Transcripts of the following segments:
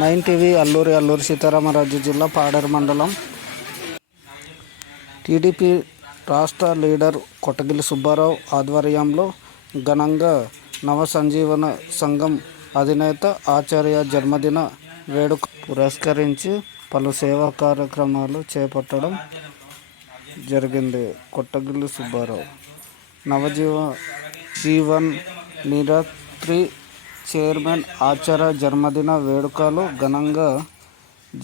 Nine TV Alluri Sitaramaraju జిల్లా పాడేరు మండలం. TDP రాష్ట్ర లీడర్ కొట్టగిలి సుబ్బారావు ఆధ్వర్యంలో ఘనంగా నవ సంజీవన సంఘం అధినేత ఆచార్య జన్మదిన వేడుక పురస్కరించి పలు సేవా కార్యక్రమాలు చేపట్టడం జరిగింది. కొట్టగిలి సుబ్బారావు జీవన్ నిరాత్రి చైర్మన్ ఆచార్య జన్మదిన వేడుకలు ఘనంగా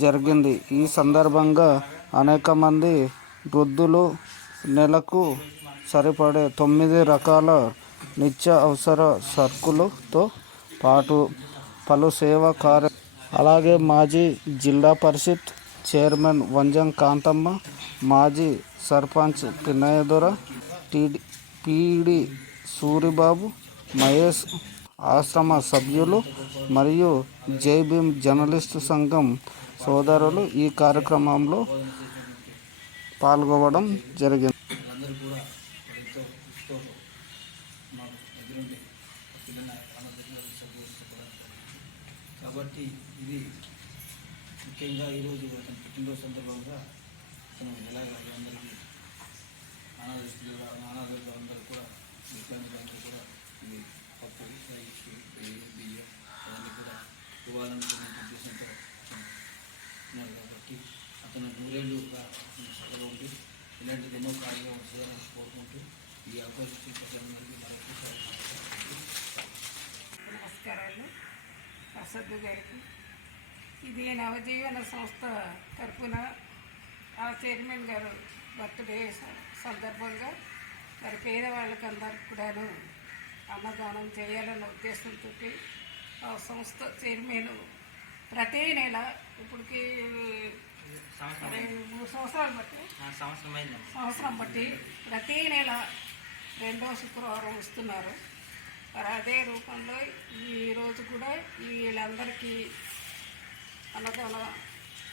జరిగింది. ఈ సందర్భంగా అనేక మంది వృద్ధులు నెలకు సరిపడే 9 రకాల నిత్య అవసర సరుకులతో పాటు పలు సేవా అలాగే మాజీ జిల్లా పరిషత్ చైర్మన్ వంజం కాంతమ్మ, మాజీ సర్పంచ్ పిన్నయ్యదొర, పీడి సూరిబాబు, మహేష్ ఆశ్రమ సభ్యులు మరియు జై భీమ్ జర్నలిస్టు సంఘం సోదరులు ఈ కార్యక్రమంలో పాల్గొనడం జరిగింది. కాబట్టి ఇది ముఖ్యంగా ఈరోజు అతని పుట్టినరోజు సందర్భంగా అతను ఎలాగా అందరికీ అనాథులు అందరూ కూడా వికలాంగులందరూ కూడా ఇది పప్పు రైస్ బియ్యం అవన్నీ కూడా ఇవ్వాలని ఉద్దేశంతో ఉన్నారు. కాబట్టి అతను 100 ఏళ్ళుగా సభలో ఉండి ఇలాంటిది ఎన్నో కార్యక్రమాలు చేయాలని కోరుకుంటూ ఈ అవకాశం ప్రజలందరికీ మరొకసారి నమస్కారాలు. ప్రసాద్ గారికి ఇది నవజీవన సంస్థ తరఫున ఆ చైర్మన్ గారు బర్త్డే సందర్భంగా మరి పేదవాళ్ళకి అందరికి కూడాను అన్నదానం చేయాలన్న ఉద్దేశంతో ఆ సంస్థ చైర్మన్ ప్రతి నెల ఇప్పటికి 3 సంవత్సరాలు బట్టి సంవత్సరం బట్టి ప్రతి నెల 2వ శుక్రవారం ఇస్తున్నారు. మరి అదే రూపంలో ఈరోజు కూడా వీళ్ళందరికీ అన్నదానం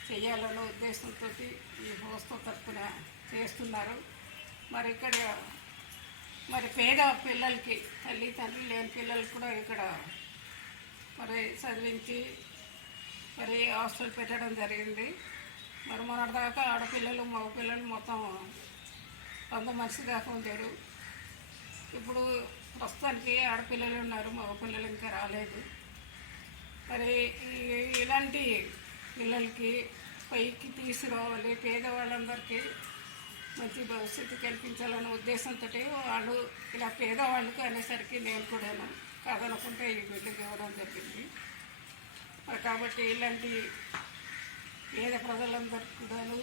చేయాలన్న ఉద్దేశంతో ఈ సంస్థ తరఫున చేస్తున్నారు. మరి ఇక్కడ మరి పేద పిల్లలకి తల్లి తండ్రి లేని పిల్లలు కూడా ఇక్కడ మరి చదివించి మరి హాస్టల్ పెట్టడం జరిగింది. మరి మొన్నటిదాకా ఆడపిల్లలు మగపిల్లలు మొత్తం 100 మంది దాకా ఉండారు. ఇప్పుడు ప్రస్తుతానికి ఆడపిల్లలు ఉన్నారు, మగపిల్లలు ఇంకా రాలేదు. మరి ఇలాంటి పిల్లలకి పైకి తీసుకురావాలి, పేదవాళ్ళందరికీ మంచి భవిష్యత్తు కల్పించాలన్న ఉద్దేశంతో వాళ్ళు ఇలా పేదవాళ్ళకి అనేసరికి నేను కూడాను కాదనుకుంటే ఈ బిల్డింగ్ ఇవ్వడం జరిగింది. కాబట్టి ఇలాంటి పేద ప్రజలందరికీ కూడాను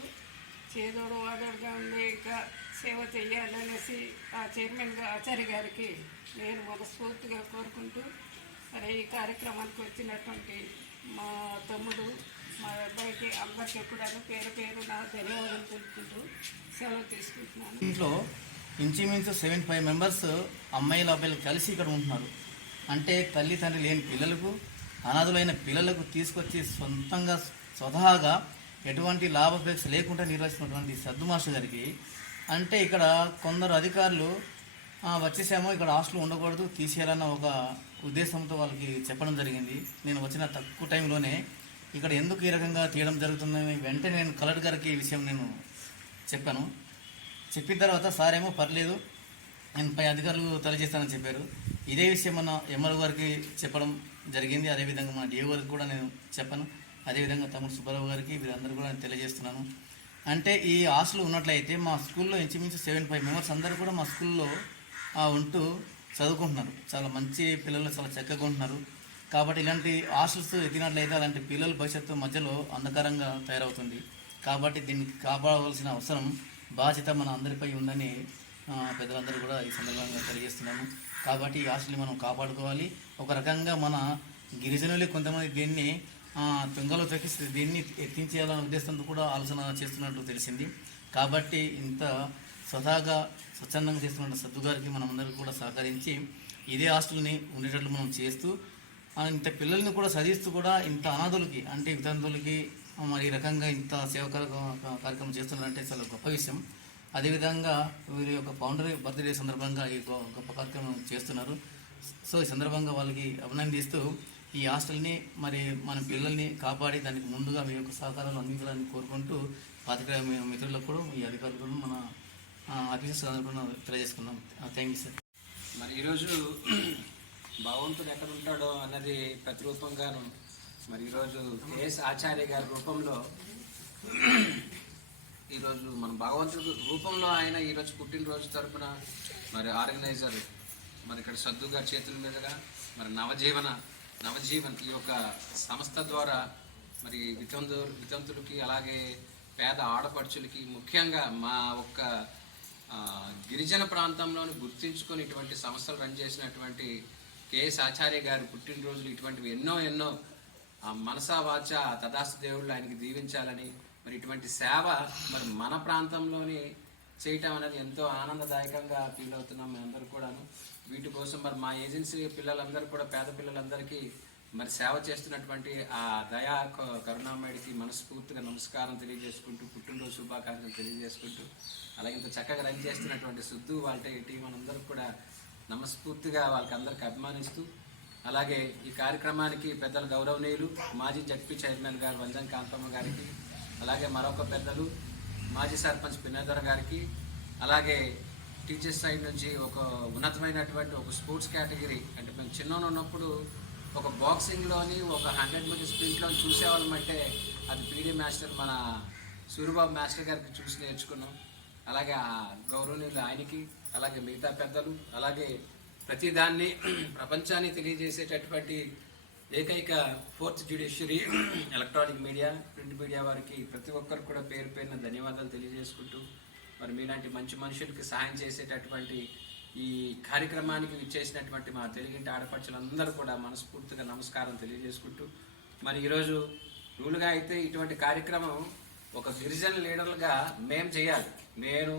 చేదోడు వాదోడుగా ఉండి ఇంకా సేవ చేయాలనేసి ఆ చైర్మన్గా ఆచార్య గారికి నేను మనస్ఫూర్తిగా కోరుకుంటూ మరి ఈ కార్యక్రమానికి వచ్చినటువంటి మా తమ్ముడు మా అబ్బాయికి అందరికీ కూడా పేరు పేరు నా ధన్యవాదాలు తెలుపుకుంటూ సెలవు తీసుకుంటున్నాను. ఇంట్లో ఇంచుమించు 75 మెంబర్స్ అమ్మాయిలు అబ్బాయిలు కలిసి ఇక్కడ ఉంటున్నారు. అంటే తల్లి తండ్రి లేని పిల్లలకు, అనాథులైన పిల్లలకు తీసుకొచ్చి సొంతంగా స్వతహాగా ఎటువంటి లాభాపేక్ష లేకుండా నిర్వహిస్తున్నటువంటి సద్దు మాస్టర్ గారికి అంటే ఇక్కడ కొందరు అధికారులు వచ్చేసామో ఇక్కడ హాస్టల్ ఉండకూడదు తీసేయాలన్న ఒక ఉద్దేశంతో వాళ్ళకి చెప్పడం జరిగింది. నేను వచ్చిన తక్కువ టైంలోనే ఇక్కడ ఎందుకు ఈ రకంగా తీయడం జరుగుతుందని వెంటనే నేను కలెక్టర్ గారికి ఈ విషయం నేను చెప్పాను. చెప్పిన తర్వాత సార్ ఏమో పర్లేదు నేను పై అధికారులు తెలియజేస్తానని చెప్పారు. ఇదే విషయం మన ఎమ్మెల్యే గారికి చెప్పడం జరిగింది. అదేవిధంగా మన డిఓ గారికి కూడా నేను చెప్పాను. అదేవిధంగా తమ్ముడు సుబ్బారావు గారికి వీరందరూ కూడా నేను తెలియజేస్తున్నాను. అంటే ఈ హాస్టల్ ఉన్నట్లయితే మా స్కూల్లో ఇంచుమించు 75 మెంబర్స్ అందరూ కూడా మా స్కూల్లో ఉంటూ చదువుకుంటున్నారు. చాలా మంచి పిల్లలు చాలా చక్కగా ఉంటున్నారు. కాబట్టి ఇలాంటి హాస్టల్స్ ఎత్తినట్లయితే అలాంటి పిల్లల భవిష్యత్తు మధ్యలో అంధకారంగా తయారవుతుంది. కాబట్టి దీన్ని కాపాడవలసిన అవసరం బాధ్యత మన అందరిపై ఉందని పెద్దలందరూ కూడా ఈ సందర్భంగా తెలియజేస్తున్నాను. కాబట్టి ఈ హాస్టల్ని మనం కాపాడుకోవాలి. ఒక రకంగా మన గిరిజనులు కొంతమంది దీన్ని తుంగలో తగ్గిస్తే దీన్ని ఎత్తించేయాలనే ఉద్దేశంతో కూడా ఆలోచన చేస్తున్నట్టు తెలిసింది. కాబట్టి ఇంత స్వతహాగా స్వచ్ఛందంగా చేస్తున్న సద్దు గారికి మనం అందరికీ కూడా సహకరించి ఇదే హాస్టల్ని ఉండేటట్లు మనం చేస్తూ ఇంత పిల్లల్ని కూడా చదివిస్తూ కూడా ఇంత అనాథులకి అంటే వితంతులకి మరి ఈ రకంగా ఇంత సేవా కార్యక్రమం చేస్తున్నారంటే చాలా గొప్ప విషయం. అదేవిధంగా వీరి యొక్క ఫౌండర్ బర్త్డే సందర్భంగా ఈ గొప్ప కార్యక్రమం చేస్తున్నారు. సో ఈ సందర్భంగా వాళ్ళకి అభినందిస్తూ ఈ హాస్టల్ని మరి మన పిల్లల్ని కాపాడి దానికి ముందుగా మీ యొక్క సహకారాలు అందించాలని కోరుకుంటూ పాత్రికేయ మిత్రులకు కూడా ఈ అధికారులు మన ఆఫీసర్స్ అందరూ కూడా తెలియజేసుకున్నాం. Thank you sir. మరి ఈరోజు భగవంతుడు ఎక్కడ ఉంటాడో అన్నది ప్రతిరూపంగాను మరి ఈరోజు కేఎస్ ఆచార్య గారి రూపంలో ఈరోజు మన భగవంతుడు రూపంలో ఆయన ఈరోజు పుట్టినరోజు తరపున మరి ఆర్గనైజర్ మరి ఇక్కడ సద్దు గారి చేతుల మీదుగా మరి నవజీవన్ ఈ యొక్క సంస్థ ద్వారా మరి వితంతులకి అలాగే పేద ఆడపడుచులకి ముఖ్యంగా మా ఒక్క గిరిజన ప్రాంతంలోని గుర్తించుకొని ఇటువంటి సంస్థలు రన్ చేసినటువంటి కేఎస్ ఆచార్య గారి పుట్టినరోజులు ఇటువంటివి ఎన్నో మనసా వాచ తదాస్తు దేవుళ్ళు ఆయనకి దీవించాలని మరి ఇటువంటి సేవ మరి మన ప్రాంతంలోని చేయటం అనేది ఎంతో ఆనందదాయకంగా ఫీల్ అవుతున్నాం మేమందరూ కూడాను. వీటి కోసం మరి మా ఏజెన్సీ పిల్లలందరూ కూడా పేద పిల్లలందరికీ మరి సేవ చేస్తున్నటువంటి ఆ దయా కరుణామయుడికి మనస్ఫూర్తిగా నమస్కారం తెలియజేసుకుంటూ పుట్టినరోజు శుభాకాంక్షలు తెలియజేసుకుంటూ అలాగే ఇంత చక్కగా రన్ చేస్తున్నటువంటి సుద్దు వాళ్ళ టీం అందరూ కూడా మనస్ఫూర్తిగా వాళ్ళకి అందరికి అభిమానిస్తూ అలాగే ఈ కార్యక్రమానికి పెద్దల గౌరవనీయులు మాజీ జడ్పీ చైర్మన్ గారు వంజం కాంతమ్మ గారికి అలాగే మరొక పెద్దలు మాజీ సర్పంచ్ పిన్నదర్ గారికి అలాగే టీచర్స్ సైడ్ నుంచి ఒక ఉన్నతమైనటువంటి ఒక స్పోర్ట్స్ కేటగిరీ అంటే మేము చిన్న ఉన్నప్పుడు ఒక బాక్సింగ్లోని ఒక 100 మీటర్ స్ప్రింట్లో చూసేవాళ్ళం అంటే అది పీడీ మాస్టర్ మన సూర్యబాబు మాస్టర్ గారికి చూసి నేర్చుకున్నాం. అలాగే ఆ గౌరవనీయులు ఆయనకి అలాగే మిగతా పెద్దలు అలాగే ప్రతిదాన్ని ప్రపంచాన్ని తెలియజేసేటటువంటి ఏకైక 4th judiciary electronic media print media వారికి ప్రతి ఒక్కరు కూడా పేరు పేరున ధన్యవాదాలు తెలియజేసుకుంటూ మరి మీలాంటి మంచి మనుషులకి సహాయం చేసేటటువంటి ఈ కార్యక్రమానికి విచ్చేసినటువంటి మా తెలుగింటి ఆడపడుచులందరూ కూడా మనస్ఫూర్తిగా నమస్కారం తెలియజేసుకుంటూ మరి ఈరోజు రూలుగా అయితే ఇటువంటి కార్యక్రమం ఒక గిరిజన లీడర్లుగా మేము చేయాలి. నేను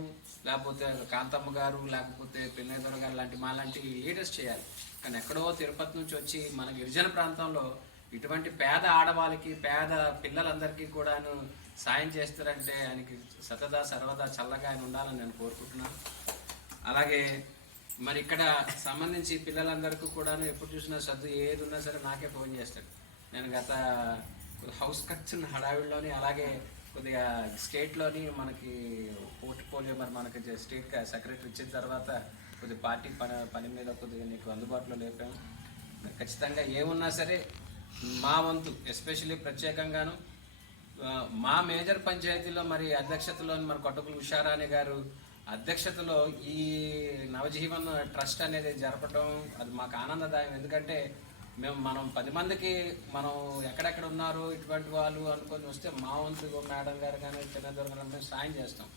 లేకపోతే కాంతమ్మ గారు లేకపోతే పిన్నేశ్వర గారు లాంటి మా లాంటి లీడర్స్ చేయాలి. కానీ ఎక్కడో తిరుపతి నుంచి వచ్చి మన గిరిజన ప్రాంతంలో ఇటువంటి పేద ఆడవాళ్ళకి పేద పిల్లలందరికీ కూడాను సాయం చేస్తారంటే ఆయనకి సతదా సర్వదా చల్లగా ఆయన ఉండాలని నేను కోరుకుంటున్నాను. అలాగే మరి ఇక్కడ సంబంధించి పిల్లలందరికీ కూడాను ఎప్పుడు చూసినా సర్దు ఏది ఉన్నా సరే నాకే ఫోన్ చేస్తాడు. నేను గత హౌస్ కట్స్ హడావిడిలోని అలాగే కొద్దిగా స్టేట్లోని మనకి పోర్ట్ఫోలియో మరి మనకి స్టేట్ సెక్రటరీ ఇచ్చిన తర్వాత కొద్దిగా పార్టీ పని మీద కొద్దిగా నీకు అందుబాటులో లేపాము. ఖచ్చితంగా ఏమున్నా సరే మా వంతు ఎస్పెషల్లీ ప్రత్యేకంగాను మా మేజర్ పంచాయతీలో మరి అధ్యక్షతలో మన కొట్టకులు ఉషారాణి గారు అధ్యక్షతలో ఈ నవజీవన్ ట్రస్ట్ అనేది జరపడం అది మాకు ఆనందదాయం. ఎందుకంటే మనం 10 మందికి మనం ఎక్కడెక్కడ ఉన్నారు ఇటువంటి వాళ్ళు అనుకొని వస్తే మా వంతు మేడం గారు కానీ చిన్నదొర గారు మేము సాయం చేస్తాం.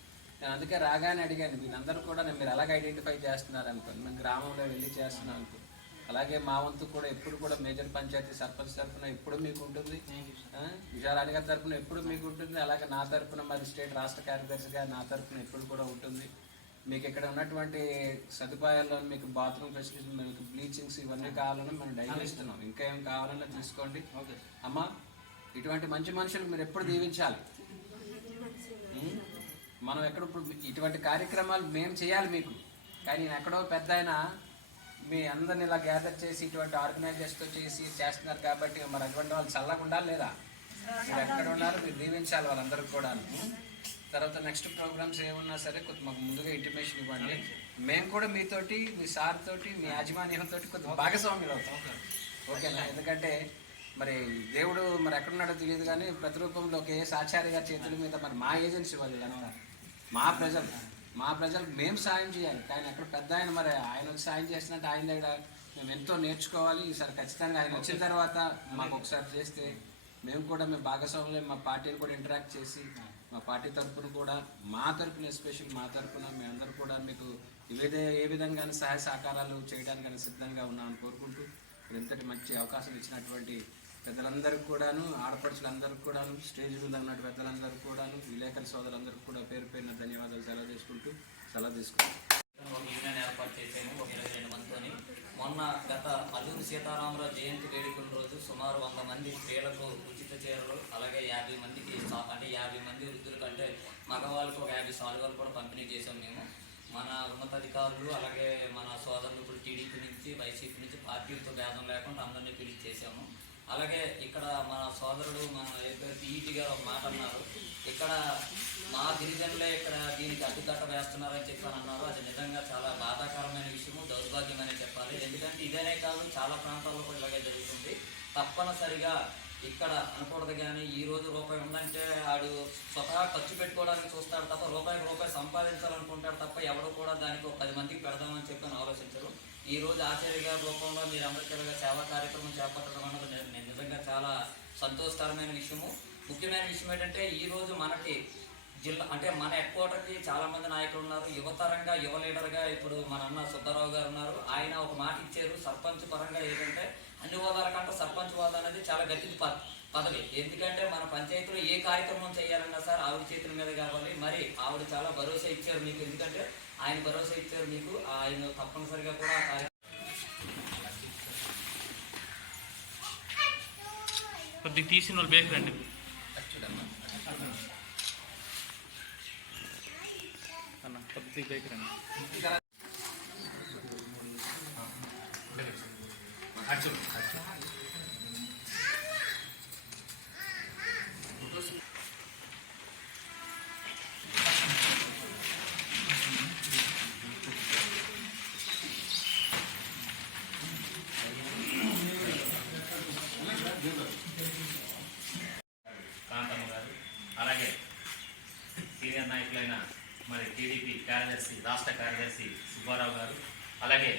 నేను అందుకే రాగానే అడిగాను వీళ్ళందరూ కూడా మీరు ఎలాగ ఐడెంటిఫై చేస్తున్నారు అనుకోండి. మేము గ్రామంలో వెళ్ళి చేస్తున్నాం అనుకో. అలాగే మా వంతు కూడా ఎప్పుడు కూడా మేజర్ పంచాయతీ సర్పంచ్ తరఫున ఎప్పుడు మీకు ఉంటుంది, విజయరాణి గారి తరఫున ఎప్పుడు మీకు ఉంటుంది, అలాగే నా తరఫున మరి స్టేట్ రాష్ట్ర కార్యదర్శిగా నా తరఫున ఎప్పుడు కూడా ఉంటుంది. మీకు ఇక్కడ ఉన్నటువంటి సదుపాయాల్లో మీకు బాత్రూమ్ ఫెసిలిటీ మీకు బ్లీచింగ్స్ ఇవన్నీ కావాలని మనం డైలీ ఇస్తున్నాం. ఇంకా ఏం కావాలన్నా తీసుకోండి. అమ్మ ఇటువంటి మంచి మనుషులు మీరు ఎప్పుడు దీవించాలి. మనం ఎక్కడప్పుడు ఇటువంటి కార్యక్రమాలు మేము చేయాలి మీకు. కానీ ఎక్కడో పెద్ద ఆయన మీ అందరిని ఇలా గ్యాదర్ చేసి ఇటువంటి ఆర్గనైజేషన్తో చేస్తున్నారు కాబట్టి మరి అటువంటి వాళ్ళు చల్లగా ఉండాలి లేదా? మీరు ఎక్కడ ఉన్నారు మీరు దీవించాలి వాళ్ళందరికీ కూడా. తర్వాత నెక్స్ట్ ప్రోగ్రామ్స్ ఏమన్నా సరే కొద్దిగా మాకు ముందుగా ఇంటిమేషన్ ఇవ్వండి. మేము కూడా మీతోటి మీ సార్ తోటి మీ యాజమాన్యంతో కొద్దిగా భాగస్వామ్యులు అవుతాం. ఓకేనా? ఎందుకంటే మరి దేవుడు మరి ఎక్కడున్నాడో తెలియదు కానీ ప్రతిరూపంలో కేఎస్ ఆచార్య గారి చేతుల మీద మరి మా ఏజెన్సీ వాళ్ళంతా మా ప్రజలకు మేము సాయం చేయాలి. కానీ అక్కడ పెద్ద ఆయన మరి ఆయన సాయం చేసినట్టు ఆయన దగ్గర మేము ఎంతో నేర్చుకోవాలి. ఈసారి ఖచ్చితంగా ఆయన వచ్చిన తర్వాత మాకు ఒకసారి చేస్తే మేము కూడా మేము భాగస్వాములు మా పార్టీని కూడా ఇంటరాక్ట్ చేసి మా పార్టీ తరఫున కూడా మా తరఫున ఎస్పెషల్ మా తరఫున మేమందరూ కూడా మీకు ఏ విధంగా సహాయ సహకారాలు చేయడానికి సిద్ధంగా ఉన్నామని కోరుకుంటూ ఇంతటి మంచి అవకాశం ఇచ్చినటువంటి పెద్దలందరికీ కూడాను ఆడపడుచులందరికీ కూడాను స్టేజ్ మీద ఉన్నటువంటి పెద్దలందరికీ కూడాను విలేకరుల సోదరులందరికీ కూడా పేరు పేరున ధన్యవాదాలు సెలవు తీసుకుంటాం. యూనియన్ ఏర్పాటు చేసాము ఒక 22 మందితోని. మొన్న గత అల్లూరి సీతారామరాజు జయంతి వేడుకల రోజు సుమారు 100 మంది స్త్రీలకు ఉచిత చీరలు అలాగే 50 మందికి అంటే 50 మంది వృద్ధులకు అంటే మగవాళ్ళకు ఒక 50 సాల్వాలు కూడా పంపిణీ చేసాం మేము. మన ఉన్నతాధికారులు అలాగే మన సోదరులు ఇప్పుడు టీడీపీ నుంచి వైసీపీ నుంచి పార్టీలతో భేదం లేకుండా అందరినీ పిలిచి చేసాము. అలాగే ఇక్కడ మన సోదరుడు మన ఈటి గారు ఒక మాట అన్నారు, ఇక్కడ మా గిరిజనులే ఇక్కడ దీనికి అడ్డుకట్ట వేస్తున్నారని చెప్పని అన్నారు. అది నిజంగా చాలా బాధాకరమైన విషయము, దౌర్భాగ్యమనే చెప్పాలి. ఎందుకంటే ఇదేనే కాదు, చాలా ప్రాంతాల్లో కూడా ఇలాగే జరుగుతుంది. తప్పనిసరిగా ఇక్కడ అనకూడదు. కానీ ఈ రోజు రూపాయి ఉందంటే ఆడు స్వతహా ఖర్చు పెట్టుకోవడానికి చూస్తాడు తప్ప రూపాయికి రూపాయి సంపాదించాలనుకుంటాడు తప్ప ఎవడు కూడా దానికి ఒక 10 మందికి పెడదామని చెప్పని ఆలోచించరు. ఈ రోజు ఆచార్య గారి రూపంలో మీరు అందరికీ సేవా కార్యక్రమం చేపట్టడం అన్నది నిజంగా చాలా సంతోషకరమైన విషయము. ముఖ్యమైన విషయం ఏంటంటే ఈ రోజు మనకి జిల్లా అంటే మన హెడ్ క్వార్టర్కి చాలా మంది నాయకులు ఉన్నారు. యువతరంగా యువ లీడర్గా ఇప్పుడు మన అన్న సుబ్బారావు గారు ఉన్నారు. ఆయన ఒక మాట ఇచ్చారు, సర్పంచ్ పరంగా ఏంటంటే అన్ని హోదాల కంటే సర్పంచ్ హోదా అనేది చాలా గట్టి పదవి. ఎందుకంటే మన పంచాయతీలో ఏ కార్యక్రమం చేయాలన్నా సార్ ఆవిడ చేతుల మీద కావాలి. మరి ఆవిడ చాలా భరోసా ఇచ్చారు మీకు, ఎందుకంటే ఆయన భరోసా ఇచ్చారు మీకు. ఆయన తప్పనిసరిగా కూడా ఆ కార్యక్రమం కొద్దిగా తీసిన వాళ్ళు బేక్ రండి. అన్న కొద్దిగా బేక్ రండి. కాంతమ్మ గారు, అలాగే సీనియర్ నాయకులైన మరి టీడీపీ కార్యదర్శి రాష్ట్ర కార్యదర్శి సుబ్బారావు గారు, అలాగే